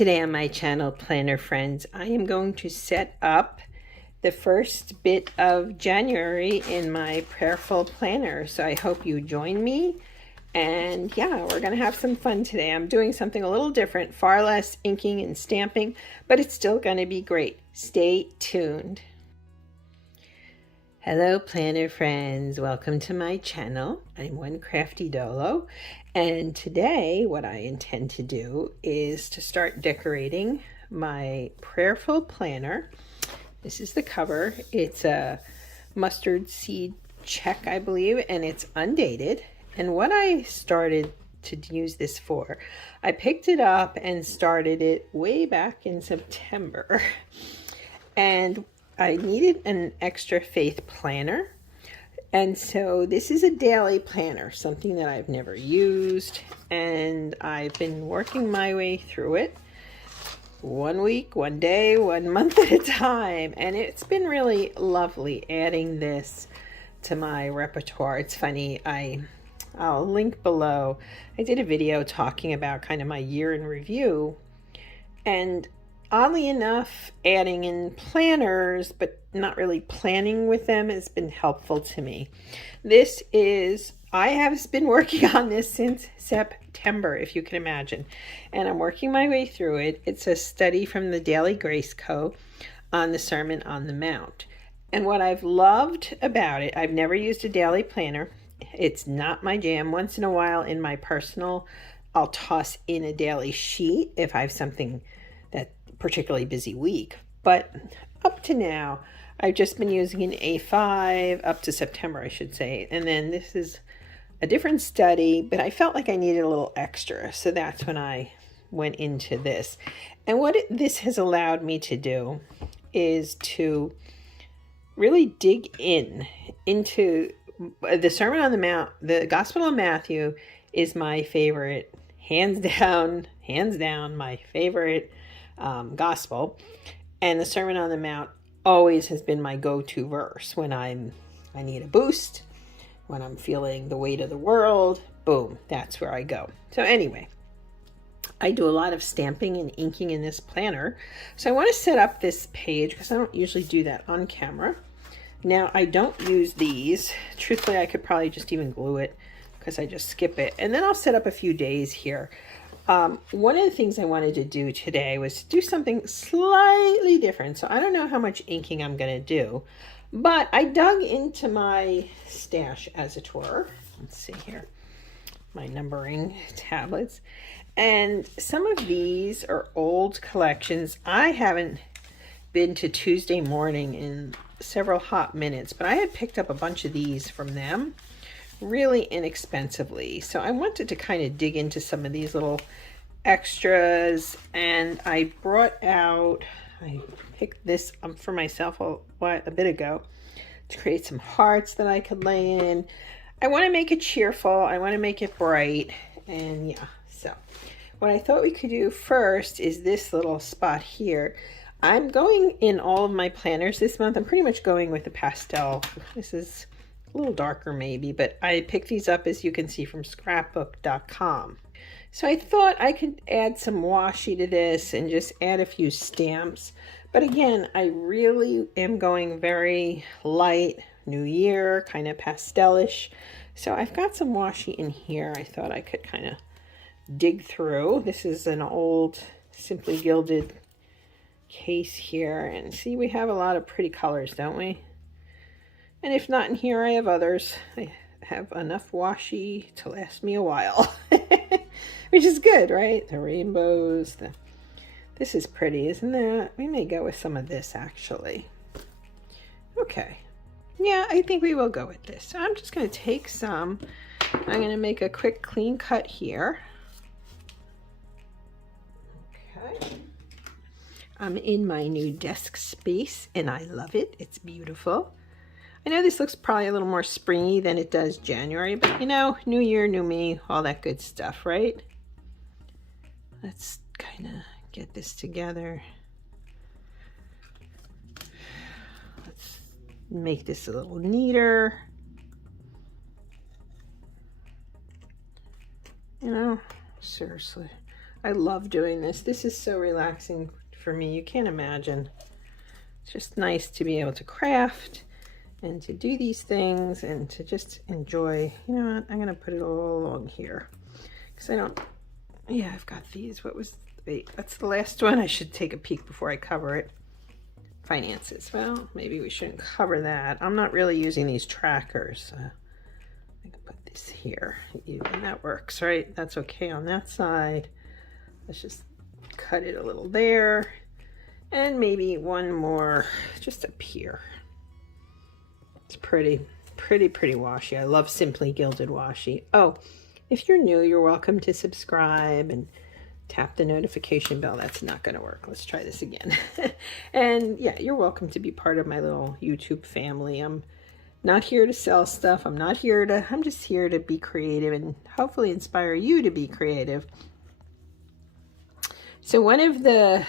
Today on my channel, Planner Friends, I am going to set up the first bit of January in my Prayerful planner. So I hope you join me. And yeah, we're going to have some fun today. I'm doing something a little different, far less inking and stamping, but it's still going to be great. Stay tuned. Hello planner friends, welcome to my channel. I'm One Crafty Dolo, and today what I intend to do is to start decorating my Prayerful planner. This is the cover. It's a mustard seed check, I believe, and it's undated. And what I started to use this for, I picked it up and started it way back in September. And I needed an extra faith planner, and so this is a daily planner, something that I've never used, and I've been working my way through it 1 week, 1 day, 1 month at a time, and it's been really lovely adding this to my repertoire. It's funny, I'll link below. I did a video talking about kind of my year in review, and oddly enough, adding in planners, but not really planning with them, has been helpful to me. I have been working on this since September, if you can imagine, and I'm working my way through it. It's a study from the Daily Grace Co. on the Sermon on the Mount. And what I've loved about it, I've never used a daily planner. It's not my jam. Once in a while in my personal, I'll toss in a daily sheet if I have something that particularly busy week, but up to now I've just been using an A5 up to September, I should say, and then this is a different study, but I felt like I needed a little extra, so that's when I went into this. And what this has allowed me to do is to really dig into the Sermon on the Mount. The Gospel of Matthew is my favorite, hands down my favorite gospel, and the Sermon on the Mount always has been my go-to verse when I need a boost, when I'm feeling the weight of the world. Boom, that's where I go. So anyway, I do a lot of stamping and inking in this planner, so I want to set up this page because I don't usually do that on camera. Now I don't use these. Truthfully, I could probably just even glue it because I just skip it, and then I'll set up a few days here. One of the things I wanted to do today was to do something slightly different. So I don't know how much inking I'm going to do, but I dug into my stash, as it were. Let's see here, my numbering tablets. And some of these are old collections. I haven't been to Tuesday Morning in several hot minutes, but I had picked up a bunch of these from them really inexpensively. So I wanted to kind of dig into some of these little extras, and I picked this up for myself a bit ago to create some hearts that I could lay in. I want to make it cheerful, I want to make it bright, and yeah, so what I thought we could do first is this little spot here. I'm going in all of my planners this month. I'm pretty much going with the pastel. This is a little darker maybe, but I picked these up, as you can see, from scrapbook.com. So I thought I could add some washi to this and just add a few stamps. But again, I really am going very light, New Year, kind of pastelish. So I've got some washi in here I thought I could kind of dig through. This is an old Simply Gilded case here, and see, we have a lot of pretty colors, don't we? And if not in here, I have others. I have enough washi to last me a while, which is good, right? The rainbows, this is pretty, isn't that? We may go with some of this, actually. Okay. Yeah, I think we will go with this. So I'm just going to take some. I'm going to make a quick clean cut here. Okay. I'm in my new desk space, and I love it. It's beautiful. I know this looks probably a little more springy than it does January, but you know, new year, new me, all that good stuff, right? Let's kind of get this together. Let's make this a little neater. You know, seriously. I love doing this. This is so relaxing for me. You can't imagine. It's just nice to be able to craft and to do these things and to just enjoy. You know what? I'm going to put it all along here because I don't, yeah, I've got these. What was, wait, that's the last one. I should take a peek before I cover it. Finances. Well, maybe we shouldn't cover that. I'm not really using these trackers. I can put this here. Even that works, right? That's okay on that side. Let's just cut it a little there. And maybe one more just up here. It's pretty washi. I love Simply Gilded washi. Oh, if you're new, you're welcome to subscribe and tap the notification bell. That's not going to work. Let's try this again. And yeah, you're welcome to be part of my little YouTube family. I'm not here to sell stuff. I'm just here to be creative and hopefully inspire you to be creative. So one of the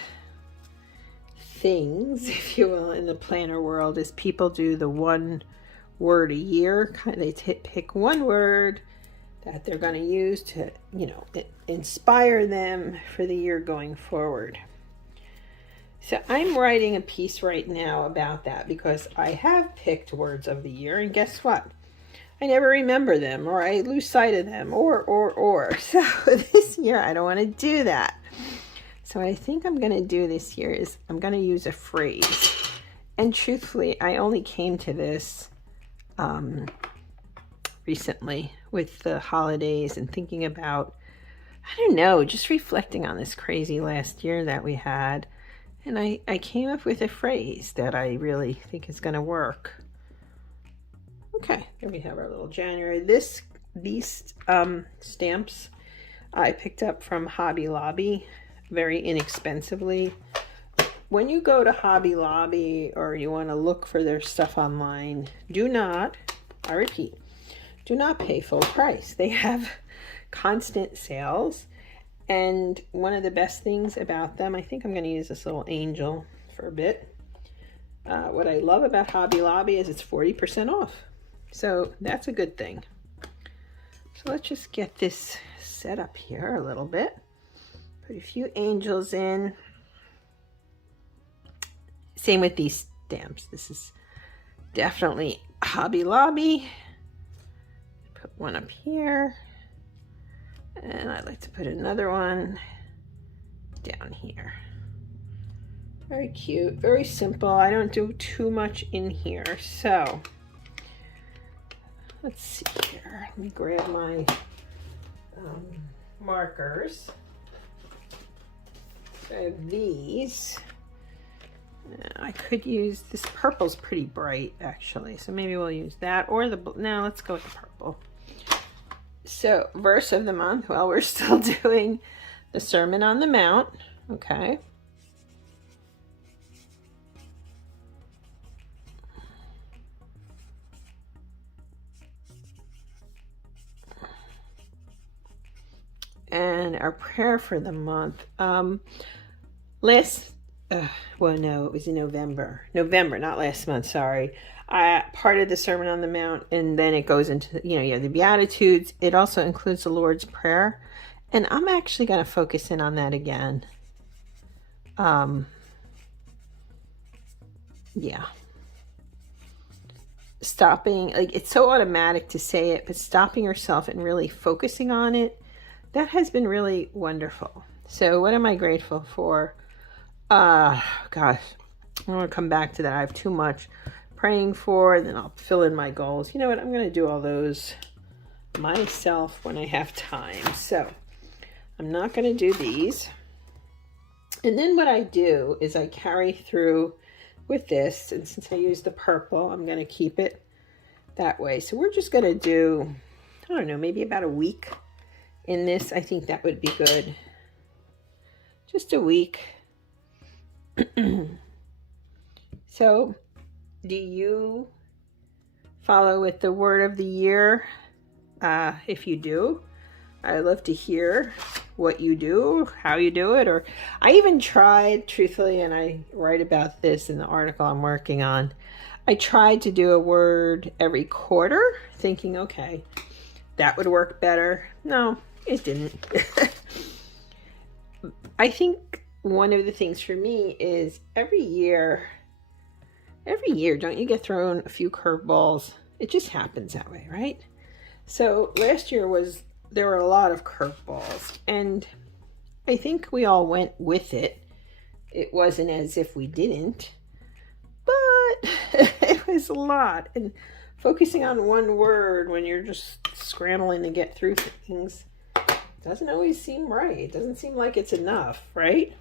things, if you will, in the planner world is people do the 1 word a year. They pick one word that they're going to use to, you know, inspire them for the year going forward. So I'm writing a piece right now about that because I have picked words of the year, and guess what? I never remember them, or I lose sight of them, or. So this year I don't want to do that. So what I think I'm going to do this year is I'm going to use a phrase. And truthfully, I only came to this recently with the holidays and thinking about, I don't know, just reflecting on this crazy last year that we had. And I came up with a phrase that I really think is going to work. Okay, here we have our little January. These stamps I picked up from Hobby Lobby very inexpensively. When you go to Hobby Lobby or you want to look for their stuff online, do not, I repeat, do not pay full price. They have constant sales. And one of the best things about them, I think I'm going to use this little angel for a bit. What I love about Hobby Lobby is it's 40% off. So that's a good thing. So let's just get this set up here a little bit. Put a few angels in. Same with these stamps. This is definitely Hobby Lobby. Put one up here. And I'd like to put another one down here. Very cute, very simple. I don't do too much in here. So let's see here. Let me grab my markers. So I have these. I could use this purple's pretty bright actually, so maybe we'll use that or the blue. No, let's go with the purple. So verse of the month, well, we're still doing the Sermon on the Mount, okay. And our prayer for the month, well, no, it was in November, not last month, sorry. Part of the Sermon on the Mount, and then it goes into, you have the Beatitudes. It also includes the Lord's Prayer, and I'm actually going to focus in on that again. Yeah. Stopping, like, it's so automatic to say it, but stopping yourself and really focusing on it, that has been really wonderful. So what am I grateful for? Gosh, I want to come back to that. I have too much praying for, then I'll fill in my goals. You know what? I'm going to do all those myself when I have time. So I'm not going to do these. And then what I do is I carry through with this. And since I use the purple, I'm going to keep it that way. So we're just going to do, I don't know, maybe about a week in this. I think that would be good. Just a week. So do you follow with the word of the year? If you do, I'd love to hear what you do, how you do it. Or I even tried, truthfully, and I write about this in the article I'm working on, I tried to do a word every quarter, thinking, okay, that would work better. No, it didn't. I think one of the things for me is every year, don't you get thrown a few curveballs? It just happens that way, right? So last year there were a lot of curveballs, and I think we all went with it. It wasn't as if we didn't, but it was a lot. And focusing on one word when you're just scrambling to get through things doesn't always seem right. It doesn't seem like it's enough, right?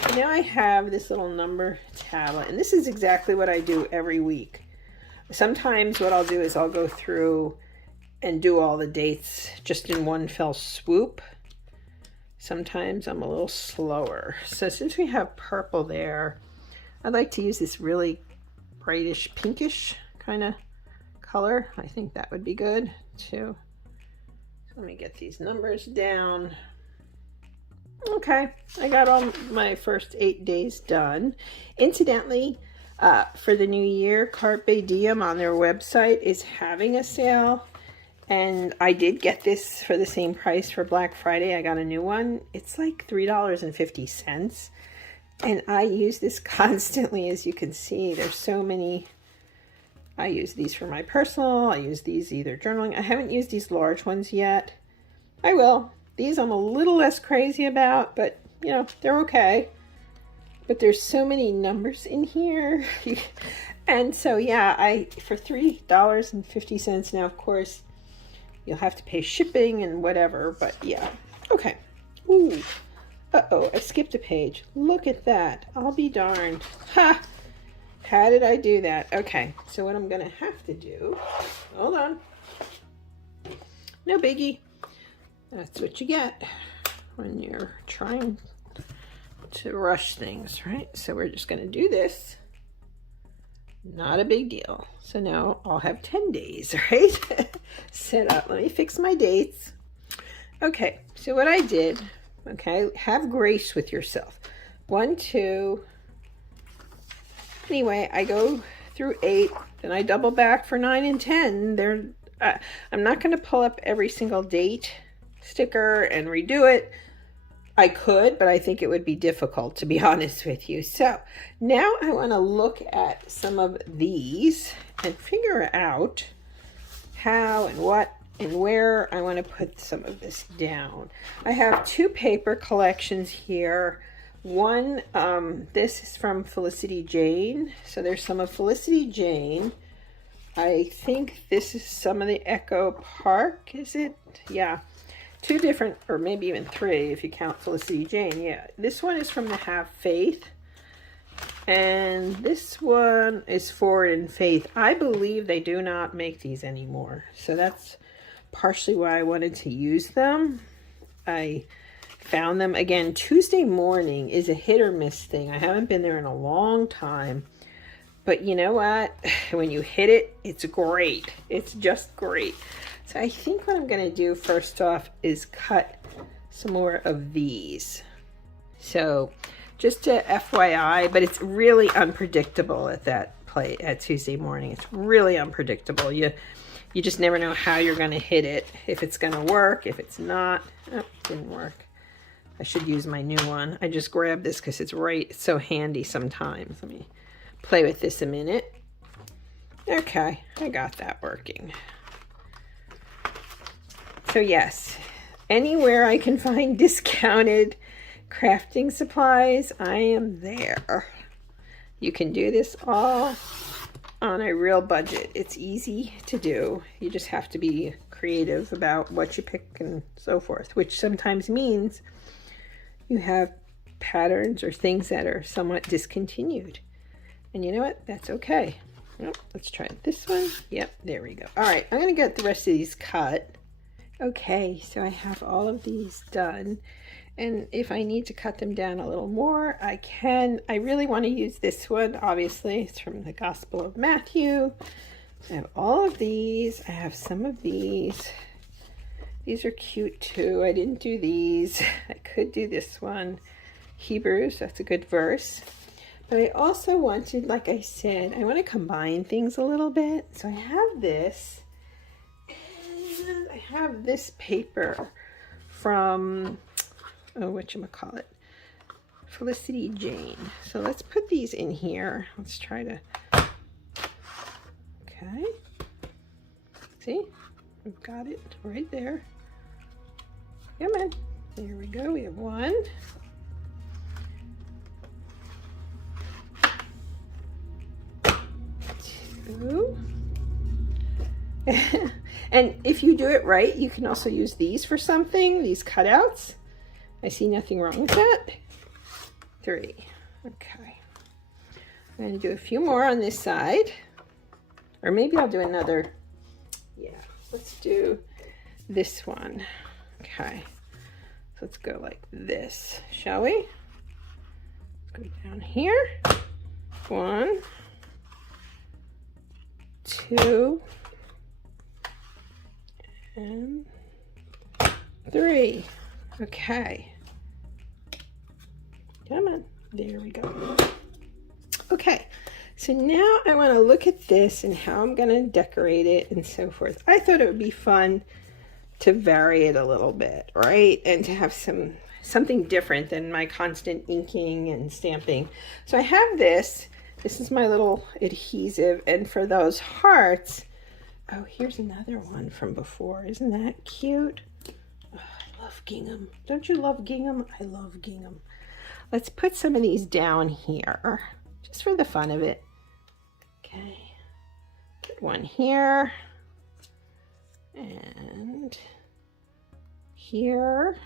So now I have this little number tablet, and this is exactly what I do every week. Sometimes what I'll do is I'll go through and do all the dates just in one fell swoop. Sometimes I'm a little slower. So since we have purple there, I'd like to use this really brightish pinkish kind of color. I think that would be good too. So let me get these numbers down. Okay, I got all my first 8 days done. Incidentally, for the new year, Carpe Diem on their website is having a sale. And I did get this for the same price for Black Friday. I got a new one. It's like $3.50. And I use this constantly, as you can see. There's so many. I use these for my personal. I use these either journaling. I haven't used these large ones yet. I will. These I'm a little less crazy about, but you know, they're okay. But there's so many numbers in here. And so yeah, for $3.50 now, of course, you'll have to pay shipping and whatever, but yeah. Okay. Ooh. Uh-oh, I skipped a page. Look at that. I'll be darned. Ha! How did I do that? Okay, so what I'm going to have to do... Hold on. No biggie. That's what you get when you're trying to rush things, right? So we're just going to do this. Not a big deal. So now I'll have 10 days, right? Set up. Let me fix my dates. Okay, so what I did, okay, have grace with yourself. 1, 2. Anyway, I go through 8, then I double back for 9 and 10. I'm not going to pull up every single date sticker and redo it. I could, but I think it would be difficult, to be honest with you. So now I want to look at some of these and figure out how and what and where I want to put some of this down. I have 2 paper collections here. One, this is from Felicity Jane. So there's some of Felicity Jane. I think this is some of the Echo Park, is it? Yeah. 2 different, or maybe even 3 if you count Felicity Jane. Yeah, this one is from the Have Faith, and this one is Forward in Faith. I believe they do not make these anymore, so that's partially why I wanted to use them. I found them again. Tuesday morning is a hit or miss thing. I haven't been there in a long time, but you know what? When you hit it, it's great. It's just great. So I think what I'm going to do first off is cut some more of these. So just a FYI, but it's really unpredictable at Tuesday morning. It's really unpredictable. You just never know how you're going to hit it, if it's going to work, if it's not. Oh, it didn't work. I should use my new one. I just grabbed this because it's so handy sometimes. Let me play with this a minute. Okay, I got that working. So yes, anywhere I can find discounted crafting supplies, I am there. You can do this all on a real budget. It's easy to do. You just have to be creative about what you pick and so forth, which sometimes means you have patterns or things that are somewhat discontinued. And you know what? That's okay. Well, let's try this one. Yep, there we go. All right, I'm going to get the rest of these cut. Okay, so I have all of these done, and if I need to cut them down a little more, I can. I really want to use this one, obviously. It's from the Gospel of Matthew. I have all of these. I have some of these. These are cute too. I didn't do these. I could do this one. Hebrews, that's a good verse. But I also wanted, like I said, I want to combine things a little bit. So I have this. I have this paper from, whatchamacallit, Felicity Jane. So let's put these in here. Let's try to, okay. See, we've got it right there. Come on, there we go, we have 1. 2. And if you do it right, you can also use these for something, these cutouts. I see nothing wrong with that. 3. Okay. I'm going to do a few more on this side. Or maybe I'll do another. Yeah, let's do this one. Okay. So let's go like this, shall we? Let's go down here. 1, 2, and 3. Okay. Come on. There we go. Okay. So now I want to look at this and how I'm going to decorate it and so forth. I thought it would be fun to vary it a little bit, right? And to have something different than my constant inking and stamping. So I have this. This is my little adhesive. And for those hearts, oh, here's another one from before. Isn't that cute? Oh, I love gingham. Don't you love gingham? I love gingham. Let's put some of these down here, just for the fun of it. Okay, put one here, and here.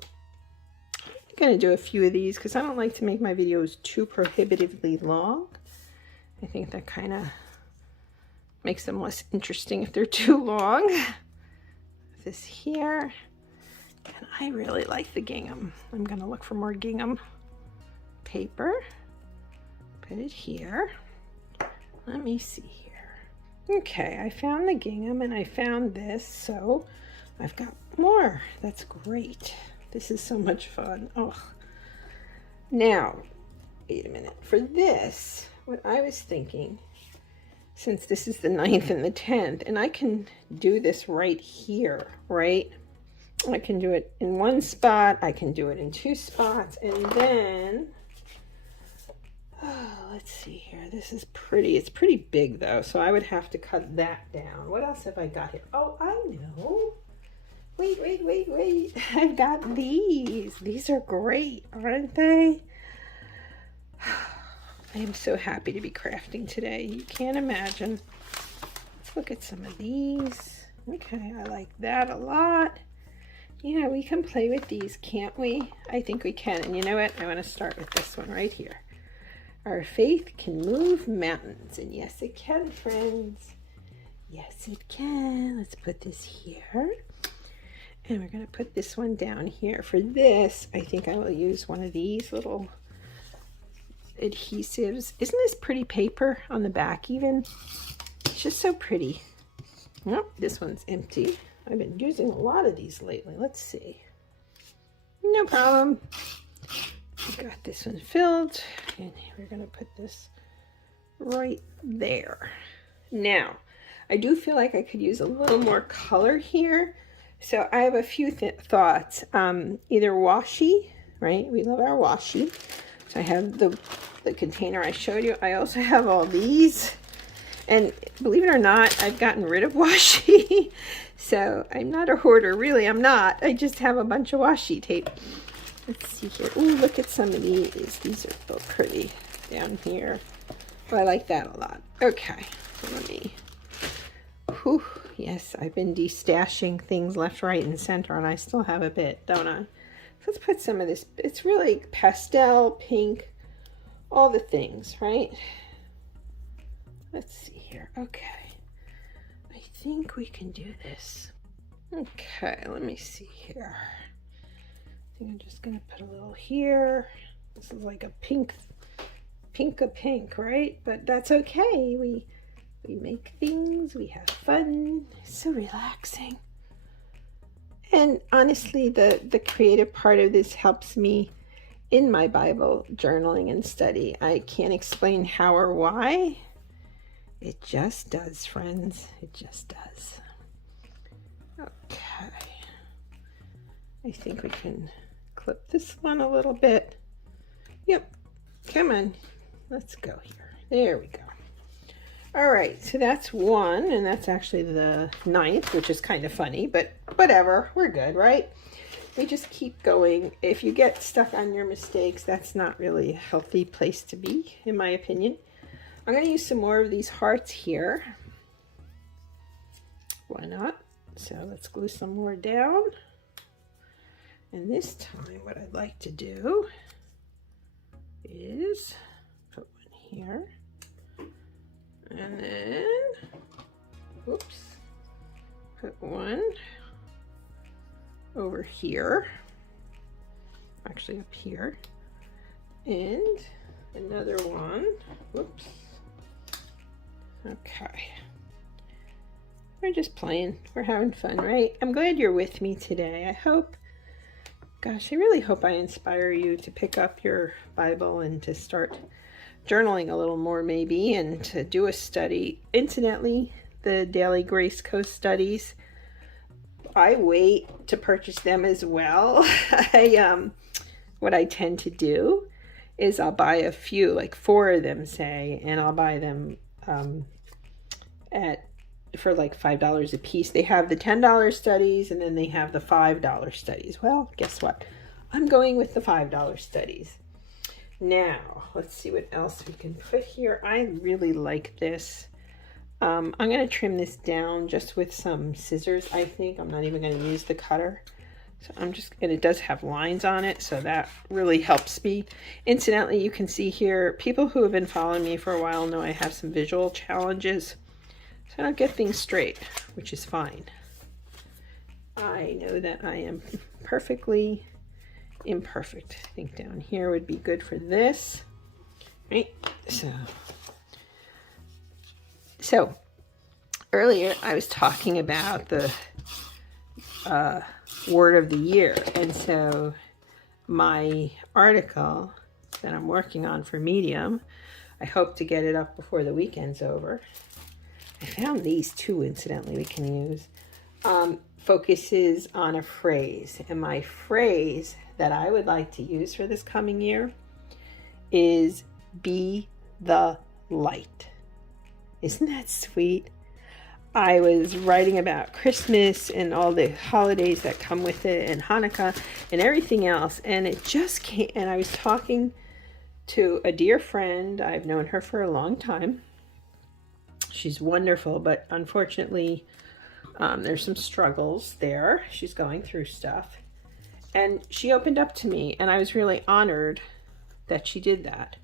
I'm going to do a few of these because I don't like to make my videos too prohibitively long. I think that kind of makes them less interesting if they're too long. This here. And I really like the gingham. I'm going to look for more gingham paper. Put it here. Let me see here. Okay, I found the gingham and I found this, so I've got more. That's great. This is so much fun. Oh. Now, wait a minute. For this, what I was thinking, since this is the 9th and the 10th, and I can do this right here, right? I can do it in one spot, I can do it in 2 spots, and then, oh, let's see here. This is pretty, it's pretty big though, so I would have to cut that down. What else have I got here? Oh, I know. Wait. I've got these. These are great, aren't they? I am so happy to be crafting today. You can't imagine. Let's look at some of these. Okay, I like that a lot. Yeah, we can play with these, can't we? I think we can. And you know what? I want to start with this one right here. Our faith can move mountains. And yes, it can, friends. Yes, it can. Let's put this here. And we're going to put this one down here. For this, I think I will use one of these little adhesives. Isn't this pretty paper on the back even? It's just so pretty. Nope, this one's empty. I've been using a lot of these lately. Let's see. No problem. We got this one filled, and we're going to put this right there. Now, I do feel like I could use a little more color here. So I have a few thoughts. Either washi, right? We love our washi. So I have the container I showed you. I also have all these. And believe it or not, I've gotten rid of washi. So I'm not a hoarder, really, I'm not. I just have a bunch of washi tape. Let's see here. Ooh, look at some of these. These are so pretty down here. Oh, I like that a lot. Okay, so let me, whew, yes, I've been destashing things left, right, and center, and I still have a bit, don't I? Let's put some of this, it's really pastel, pink, all the things, right? Let's see here. Okay. I think we can do this. Okay, let me see here. I think I'm just gonna put a little here. This is like a pink, right? But that's okay. We make things, we have fun. It's so relaxing. And honestly, the creative part of this helps me in my Bible journaling and study. I can't explain how or why. It just does, friends. It just does. Okay. I think we can flip this one a little bit. Yep, come on, let's go here. There we go. All right, so that's one, and that's actually the 9th, which is kind of funny, but whatever, we're good, right? We just keep going. If you get stuck on your mistakes, that's not really a healthy place to be, in my opinion. I'm going to use some more of these hearts here. Why not? So let's glue some more down. And this time what I'd like to do is put one here. And then, oops, put one over here, actually up here, and another one, whoops, okay. We're just playing, we're having fun, right? I'm glad you're with me today. I hope, gosh, I really hope I inspire you to pick up your Bible and to start journaling a little more maybe, and to do a study. Incidentally, the Daily Grace Coast studies, I wait to purchase them as well. What I tend to do is I'll buy a few, like 4 of them say, and I'll buy them for like $5 a piece. They have the $10 studies and then they have the $5 studies. Well, guess what? I'm going with the $5 studies. Now, let's see what else we can put here. I really like this. I'm going to trim this down just with some scissors, I think. I'm not even going to use the cutter. So I'm just, and it does have lines on it, so that really helps me. Incidentally, you can see here, people who have been following me for a while know I have some visual challenges. So I don't get things straight, which is fine. I know that I am perfectly imperfect. I think down here would be good for this, right? So earlier I was talking about the word of the year, and so my article that I'm working on for Medium, I hope to get it up before the weekend's over. I found these two, incidentally, we can use. Focuses on a phrase, and my phrase that I would like to use for this coming year is be the light. Isn't that sweet? I was writing about Christmas and all the holidays that come with it, and Hanukkah and everything else, and it just came, and I was talking to a dear friend. I've known her for a long time. She's wonderful, but unfortunately there's some struggles there. She's going through stuff. And she opened up to me, and I was really honored that she did that.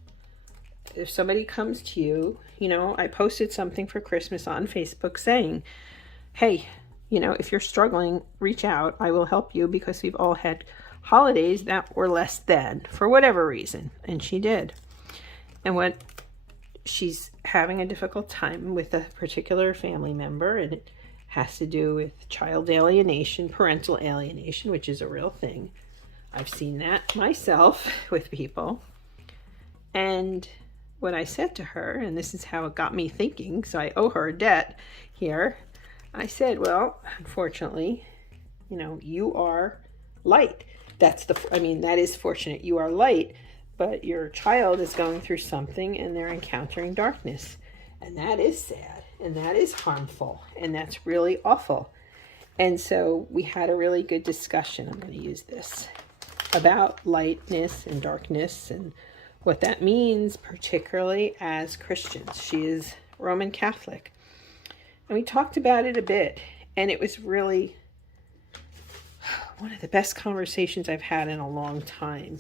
If somebody comes to you, you know, I posted something for Christmas on Facebook saying, hey, you know, if you're struggling, reach out. I will help you, because we've all had holidays that were less than, for whatever reason. And she did. And what she's having a difficult time with a particular family member, and it has to do with child alienation, parental alienation, which is a real thing. I've seen that myself with people. And what I said to her, and this is how it got me thinking, so I owe her a debt here. I said, well, unfortunately, you know, you are light. That is fortunate. You are light, but your child is going through something and they're encountering darkness. And that is sad, and that is harmful, and that's really awful. And so we had a really good discussion, I'm going to use this, about lightness and darkness and what that means, particularly as Christians. She is Roman Catholic. And we talked about it a bit, and it was really one of the best conversations I've had in a long time.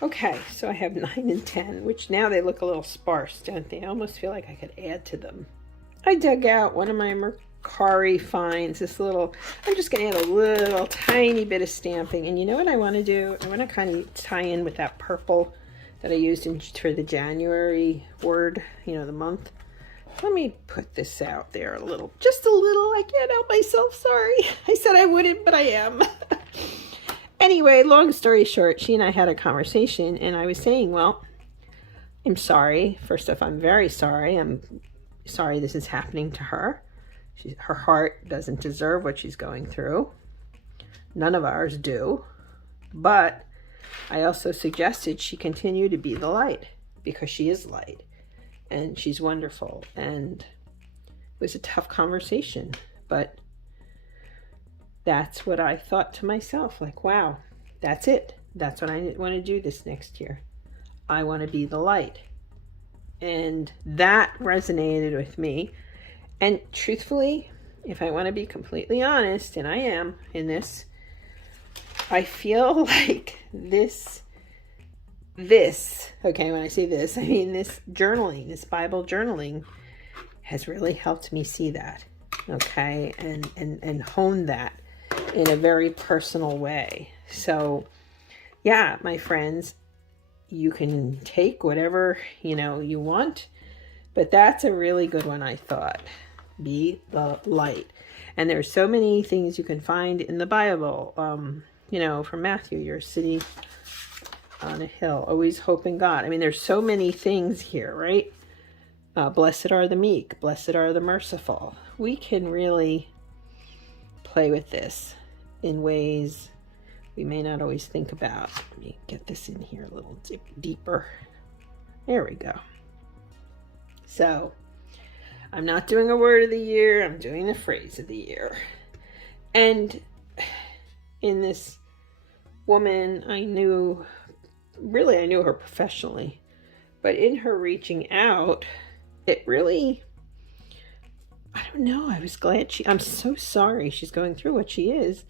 Okay, so I have 9 and 10, which now they look a little sparse, don't they? I almost feel like I could add to them. I dug out one of my Mercari finds, this little, I'm just going to add a little tiny bit of stamping. And you know what I want to do? I want to kind of tie in with that purple that I used for the January word, you know, the month. Let me put this out there a little, just a little. I can't help myself, sorry. I said I wouldn't, but I am. Anyway, long story short, she and I had a conversation, and I was saying, well, I'm sorry. First off, I'm very sorry. I'm sorry this is happening to her. Her heart doesn't deserve what she's going through. None of ours do. But I also suggested she continue to be the light, because she is light and she's wonderful. And it was a tough conversation, but that's what I thought to myself, like, wow, that's it. That's what I want to do this next year. I want to be the light. And that resonated with me. And truthfully, if I want to be completely honest, and I am in this, I feel like this, okay, when I say this, I mean this journaling, this Bible journaling has really helped me see that, okay, and hone that in a very personal way. So, yeah, my friends, you can take whatever, you want, but that's a really good one, I thought. Be the light. And there's so many things you can find in the Bible. From Matthew, your city on a hill, always hope in God. I mean, there's so many things here, right? Blessed are the meek, blessed are the merciful. We can really play with this in ways we may not always think about. Let me get this in here a little deeper. There we go. So, I'm not doing a word of the year, I'm doing the phrase of the year. And in this woman, I knew her professionally, but in her reaching out, it really, I don't know, I was glad I'm so sorry she's going through what she is,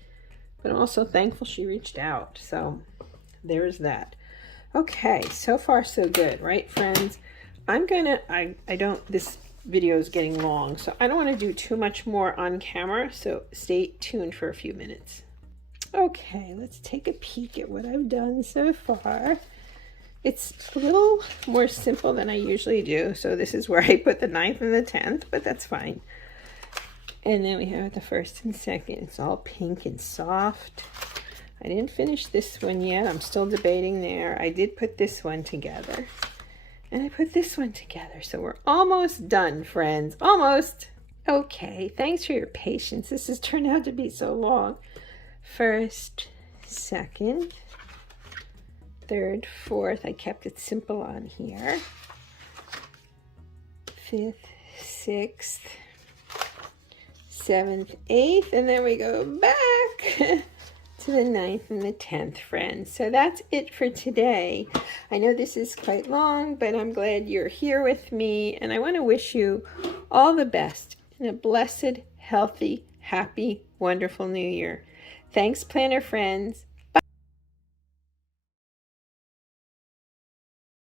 but I'm also thankful she reached out. So there's that. Okay, so far so good, right, friends? This video is getting long, so I don't want to do too much more on camera, so stay tuned for a few minutes. Okay, let's take a peek at what I've done so far. It's a little more simple than I usually do, so this is where I put the 9th and the 10th, but that's fine. And then we have the 1st and 2nd. It's all pink and soft. I didn't finish this one yet. I'm still debating there. I did put this one together. And I put this one together. So we're almost done, friends. Almost. Okay, thanks for your patience. This has turned out to be so long. 1st, 2nd, 3rd, 4th. I kept it simple on here. 5th, 6th, 7th, 8th, and then we go back to the 9th and the 10th, friends. So that's it for today. I know this is quite long, but I'm glad you're here with me, and I want to wish you all the best in a blessed, healthy, happy, wonderful new year. Thanks, planner friends.